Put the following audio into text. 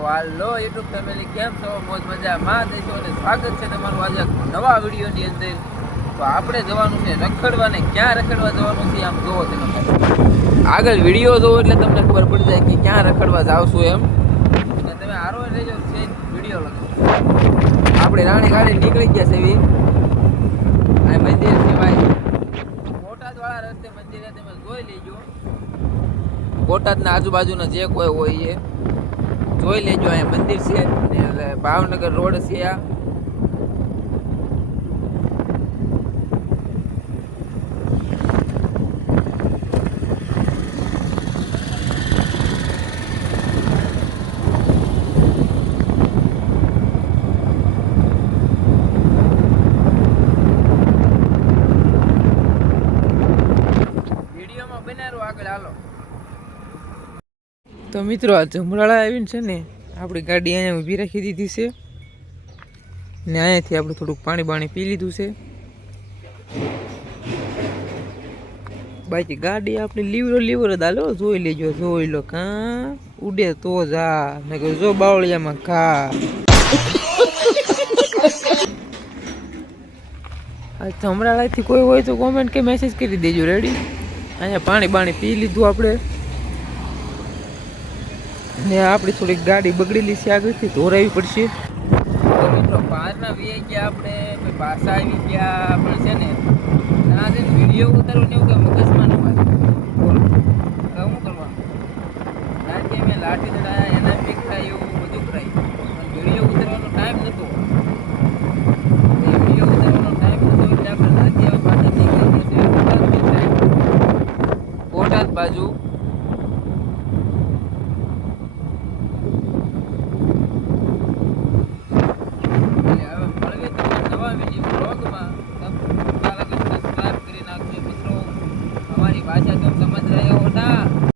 તો હાલો YouTube family, કેમ છો? મોજ મજામાં દેશો અને સ્વાગત છે તમારું આજે નવા વિડીયોની અંદર. તો આપણે જવાનું છે રખડવા, ને ક્યાં રખડવા જવાનું છે આમ જોવો તમે આગળ વિડીયો જોવો એટલે તમને ખબર પડી જાય કે ક્યાં રખડવા જાવશું એમ. અને તમે હારો લેજો છે વિડીયો લખો. આપણે રાણી ગાડી નીકળી ગયા છે એવી આ મંદિર સિવાય બોટાદ વાળા રસ્તે મંદિરે તમે જોઈ લેજો. બોટાદના આજુબાજુના જે કોઈ હોય એ જોઈ લેજો. અહીંયા મંદિર છે એટલે ભાવનગર રોડ છે આ. વિડીયોમાં બનારો આગળ હાલો. તો મિત્રો આ જમરાળા આવીને છે ને આપણી ગાડી અહીંયા ઊભી રાખી દીધી છે ને અહીંયાથી આપણે થોડુંક પાણી પી લીધું છે. બાકી ગાડી આપણી લીવર જ હાલો, જોઈ લેજો, જોઈ લો. કાં ઉડે તો જા, ને જો બાવળિયામાં ખા. આ જમરાળાથી કોઈ હોય તો કોમેન્ટ કે મેસેજ કરી દેજો. રેડી? અહીંયા પાણી પી લીધું આપણે ને આપણી થોડીક ગાડી બગડેલી છે, આગળથી ધોરાવી પડશે. તો મિત્રો બહારના વી ગયા આપણે, પાછા આવી ગયા આપણે છે ને ત્યાં જઈને વિડીયો ઉતારવું ને એવું કે મગજમાં ન આવે. બોલો શું કરવાનું? કારણ કે મેં લાઠી ચડાયા, એના પીક થાય એવું બધું કરાય, પણ વિડીયો ઉતારવાનો ટાઈમ નહોતો. વિડીયો ઉતારવાનો ટાઈમ નહોતો એટલે આપણે નથી હવે પાછા નીકળી ગયા બોટાદ બાજુ. भाषा तुम समझ रहे हो ना?